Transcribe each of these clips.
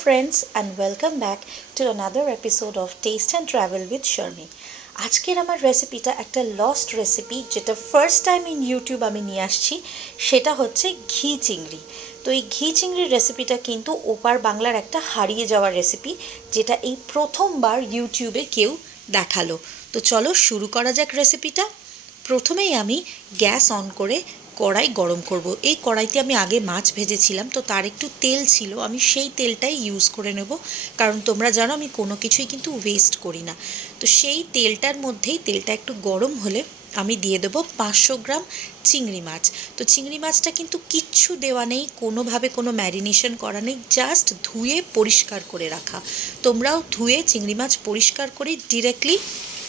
friends and welcome back to another episode of Taste and Travel with Sharmi. আজকের আমার রেসিপিটা একটা lost recipe যেটা ফার্স্ট টাইম ইন ইউটিউব আমি নিয়ে আসছি, সেটা হচ্ছে ঘি চিংড়ি। তো এই ঘি চিংড়ির রেসিপিটা কিন্তু ওপার বাংলার একটা হারিয়ে যাওয়ার রেসিপি, যেটা এই প্রথমবার ইউটিউবে কেউ দেখালো। তো চলো শুরু করা যাক রেসিপিটা। প্রথমেই আমি গ্যাস অন করে কড়াই গরম করব। এই কড়াইতে আমি আগে মাছ ভেজেছিলাম, তো তার একটু তেল ছিল, আমি সেই তেলটাই ইউজ করে নেব, কারণ তোমরা জানো আমি কোনো কিছুই কিন্তু ওয়েস্ট করি না। তো সেই তেলটার মধ্যেই তেলটা একটু গরম হলে আমি দিয়ে দেবো 500 গ্রাম চিংড়ি মাছ। তো চিংড়ি মাছটা কিন্তু কিচ্ছু দেওয়া নেই, কোনোভাবে কোনো ম্যারিনেশন করা নেই, জাস্ট ধুয়ে পরিষ্কার করে রাখা। তোমরাও ধুয়ে চিংড়ি মাছ পরিষ্কার করে ডিরেক্টলি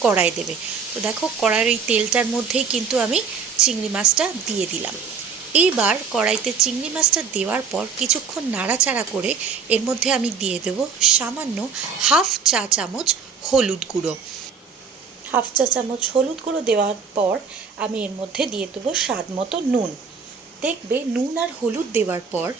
কড়াই দেবে। তো দেখো কড়াইয়ের এই তেলটার মধ্যেই কিন্তু আমি চিংড়ি মাছটা দিয়ে দিলাম। এইবার কড়াইতে চিংড়ি মাছটা দেওয়ার পর কিছুক্ষণ নাড়াচাড়া করে এর মধ্যে আমি দিয়ে দেব সামান্য হাফ চা চামচ হলুদ গুঁড়ো। হাফ চা চামচ হলুদ গুঁড়ো দেওয়ার পর আমি এর মধ্যে দিয়ে দেবো স্বাদ মতো নুন। দেখবে নুন আর হলুদ দেওয়ার পর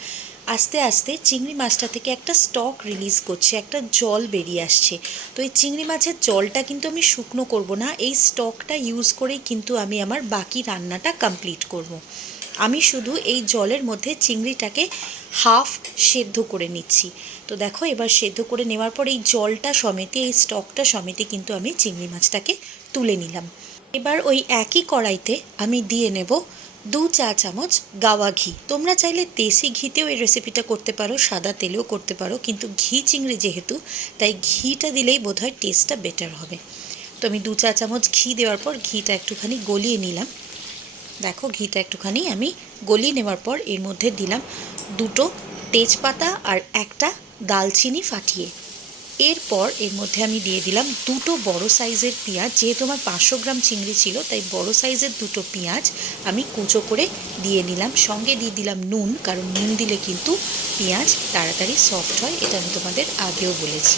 আস্তে আস্তে চিংড়ি মাছটা থেকে একটা স্টক রিলিজ করছে, একটা জল বেরিয়ে আসছে। তো এই চিংড়ি মাছের জলটা কিন্তু আমি শুকনো করব না, এই স্টকটা ইউজ করেই কিন্তু আমি আমার বাকি রান্নাটা কমপ্লিট করব। আমি শুধু এই জলের মধ্যে চিংড়িটাকে হাফ সেদ্ধ করে নিচ্ছি। তো দেখো এবার সেদ্ধ করে নেওয়ার পর এই জলটা সমেতে, এই স্টকটা সমেতে কিন্তু আমি চিংড়ি মাছটাকে তুলে নিলাম। এবার ওই একই কড়াইতে আমি দিয়ে নেব 2 চা চামচ গাওয়া ঘি। তোমরা চাইলে দেশি ঘিতেও এই রেসিপিটা করতে পারো, সাদা তেলেও করতে পারো, কিন্তু ঘি চিংড়ি যেহেতু তাই ঘিটা দিলেই বোধহয় টেস্টটা বেটার হবে। তো আমি 2 চা চামচ ঘি দেওয়ার পর ঘিটা একটুখানি গলিয়ে নিলাম। দেখো ঘিটা একটুখানি আমি গলিয়ে নেওয়ার পর এর মধ্যে দিলাম 2টো তেজপাতা আর একটা দালচিনি ফাটিয়ে। এরপর এর মধ্যে আমি দিয়ে দিলাম 2টো বড় সাইজের পেঁয়াজ। যেহেতু আমার 500 গ্রাম চিংড়ি ছিল তাই বড় সাইজের 2টো পেঁয়াজ আমি কুচো করে দিয়ে নিলাম। সঙ্গে দিয়ে দিলাম নুন, কারণ নুন দিলে কিন্তু পেঁয়াজ তাড়াতাড়ি সফট হয়, এটা আমি তোমাদের আগেও বলেছি।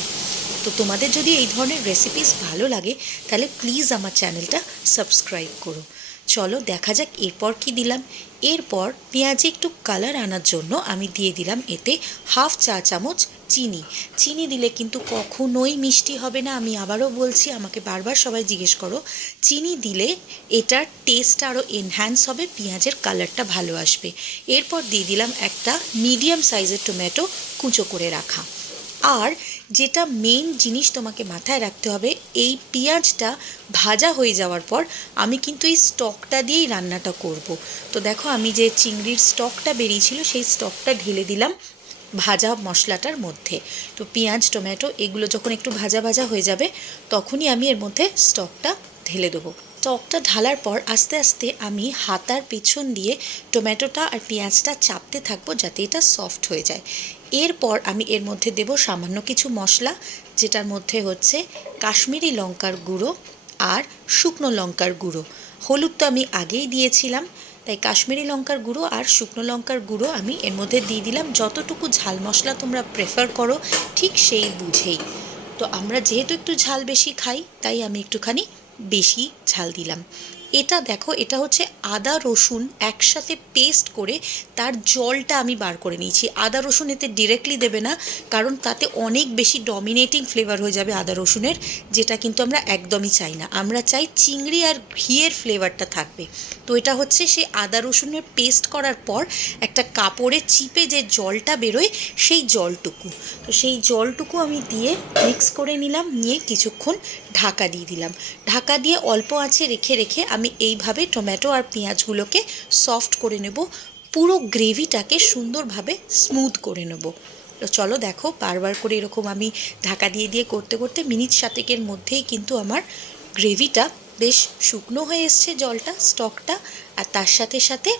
তো তোমাদের যদি এই ধরনের রেসিপিস ভালো লাগে তাহলে প্লিজ আমার চ্যানেলটা সাবস্ক্রাইব করো। চলো দেখা যাক এরপর কি দিলাম। এরপর পেঁয়াজে একটু কালার আনার জন্য আমি দিয়ে দিলাম এতে হাফ চা চামচ চিনি। চিনি দিলে কিন্তু কখনোই মিষ্টি হবে না, আমি আবারও বলছি, আমাকে বারবার সবাই জিজ্ঞেস করো। চিনি দিলে এটার টেস্ট আরও এনহ্যান্স হবে, পেঁয়াজের কালারটা ভালো আসবে। এরপর দিয়ে দিলাম একটা মিডিয়াম সাইজের টমেটো কুচো করে রাখা। আর যেটা মেন জিনিস তোমাকে মাথায় রাখতে হবে, এই পেঁয়াজটা ভাজা হয়ে যাওয়ার পর আমি কিন্তু এই স্টকটা দিয়েই রান্নাটা করব। তো দেখো আমি যে চিংড়ির স্টকটা বেরিয়েছিল সেই স্টকটা ঢেলে দিলাম ভাজা মশলাটার মধ্যে। তো পেঁয়াজ টমেটো এগুলো যখন একটু ভাজা ভাজা হয়ে যাবে তখনই আমি এর মধ্যে স্টকটা ঢেলে দেবো। স্টকটা ঢালার পর আস্তে আস্তে আমি হাতার পেছন দিয়ে টমেটোটা আর পেঁয়াজটা চাপতে থাকবো যাতে এটা সফট হয়ে যায়। এরপর আমি এর মধ্যে দেব সামান্য কিছু মশলা, যেটার মধ্যে হচ্ছে কাশ্মীরি লঙ্কার গুঁড়ো আর শুকনো লঙ্কার গুঁড়ো। হলুদ তো আমি আগেই দিয়েছিলাম, তাই কাশ্মীরি লঙ্কার গুঁড়ো আর শুকনো লঙ্কার গুঁড়ো আমি এর মধ্যে দিয়ে দিলাম। যতটুকু ঝাল মশলা তোমরা প্রেফার করো ঠিক সেই বুঝেই। তো আমরা যেহেতু একটু ঝাল বেশি খাই তাই আমি একটুখানি বেশি ঝাল দিলাম। এটা দেখো এটা হচ্ছে আদা রসুন একসাথে পেস্ট করে তার জলটা আমি বার করে নিয়েছি। আদা রসুন এতে ডিরেক্টলি দেবে না, কারণ তাতে অনেক বেশি ডমিনেটিং ফ্লেভার হয়ে যাবে আদা রসুনের, যেটা কিন্তু আমরা একদমই চাই না। আমরা চাই চিংড়ি আর ঘিয়ের ফ্লেভারটা থাকবে। তো এটা হচ্ছে সেই আদা রসুনের পেস্ট করার পর একটা কাপড়ে চিপে যে জলটা বেরোয় সেই জলটুকু। তো সেই জলটুকু আমি দিয়ে মিক্স করে নিলাম, নিয়ে কিছুক্ষণ ঢাকা দিয়ে দিলাম। ঢাকা দিয়ে অল্প আঁচে রেখে রেখে আমি এইভাবে টমেটো আর পেঁয়াজগুলোকে সফট করে নেব, পুরো গ্রেভিটাকে সুন্দরভাবে স্মুথ করে নেব। তো চলো দেখো বারবার করে এরকম আমি ঢাকা দিয়ে দিয়ে করতে করতে মিনিট 7 মধ্যেই কিন্তু আমার গ্রেভিটা বেশ শুকনো হয়ে এসছে, জলটা স্টকটা, আর তার সাথে সাথে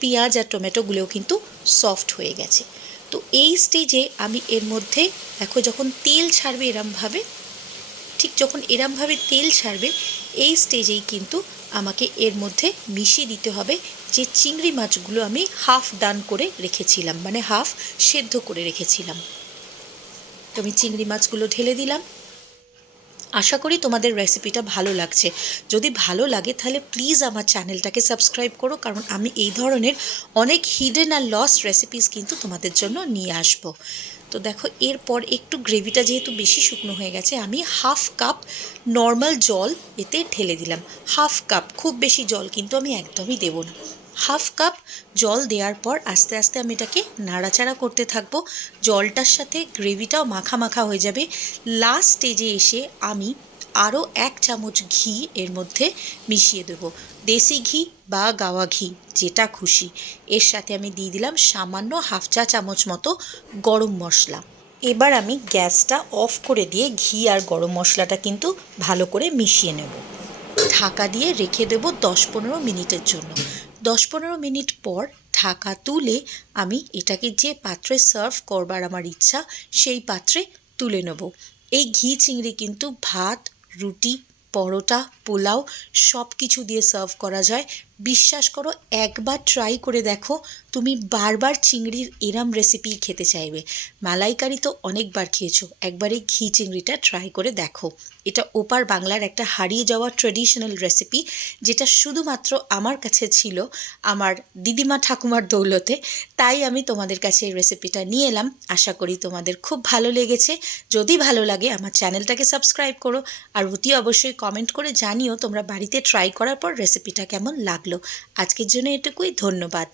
পেঁয়াজ আর টমেটোগুলোও কিন্তু সফট হয়ে গেছে। তো এই স্টেজে আমি এর মধ্যে দেখো যখন তেল ছাড়বে এরমভাবে, ঠিক যখন এরমভাবে তেল ছাড়বে এই স্টেজেই কিন্তু আমাকে এর মধ্যে মিশিয়ে দিতে হবে যে চিংড়ি মাছগুলো আমি হাফ ডান করে রেখেছিলাম, মানে হাফ সেদ্ধ করে রেখেছিলাম। তো আমি চিংড়ি মাছগুলো ঢেলে দিলাম। আশা করি তোমাদের রেসিপিটা ভালো লাগছে। যদি ভালো লাগে তাহলে প্লিজ আমার চ্যানেলটাকে সাবস্ক্রাইব করো, কারণ আমি এই ধরনের অনেক হিডেন আর লস্ট রেসিপিস কিন্তু তোমাদের জন্য নিয়ে আসবো। তো দেখো এরপর একটু গ্রেভিটা যেহেতু বেশি শুকনো হয়ে গেছে, আমি হাফ কাপ নর্মাল জল এতে ঢেলে দিলাম। হাফ কাপ, খুব বেশি জল কিন্তু আমি একদমই দেবো না। হাফ কাপ জল দেওয়ার পর আস্তে আস্তে আমি এটাকে নাড়াচাড়া করতে থাকবো। জলটার সাথে গ্রেভিটাও মাখা মাখা হয়ে যাবে। লাস্ট স্টেজে এসে আমি আরও 1 চামচ ঘি এর মধ্যে মিশিয়ে দেবো। দেশি ঘি বা গাওয়া ঘি, যেটা খুশি। এর সাথে আমি দিয়ে দিলাম সামান্য হাফ চা চামচ মতো গরম মশলা। এবার আমি গ্যাসটা অফ করে দিয়ে ঘি আর গরম মশলাটা কিন্তু ভালো করে মিশিয়ে নেব। ঢাকা দিয়ে রেখে দেবো 10-15 মিনিটের জন্য। 10-15 মিনিট পর ঢাকা তুলে আমি এটাকে যে পাত্রে সার্ভ করবার আমার ইচ্ছা, সেই পাত্রে তুলে নেব। এই ঘি চিংড়ি কিন্তু ভাত, রুটি, পরোটা, পোলাও সব কিছু দিয়ে সার্ভ করা যায়। বিশ্বাস করো, একবার ট্রাই করে দেখো, তুমি বারবার চিংড়ির এরম রেসিপি খেতে চাইবে। মালাইকারি তো অনেকবার খেয়েছো, একবার এই ঘি চিংড়িটা ট্রাই করে দেখো। এটা ওপার বাংলার একটা হারিয়ে যাওয়া ট্রেডিশনাল রেসিপি, যেটা শুধুমাত্র আমার কাছে ছিল আমার দিদিমা ঠাকুমার দৌলতে। তাই আমি তোমাদের কাছে এই রেসিপিটা নিয়ে এলাম। আশা করি তোমাদের খুব ভালো লেগেছে। যদি ভালো লাগে আমার চ্যানেলটাকে সাবস্ক্রাইব করো, আর অতি অবশ্যই কমেন্ট করে জানিও তোমরা বাড়িতে ট্রাই করার পর রেসিপিটা কেমন লাগলো। আজকের জন্য এটুকুই, ধন্যবাদ।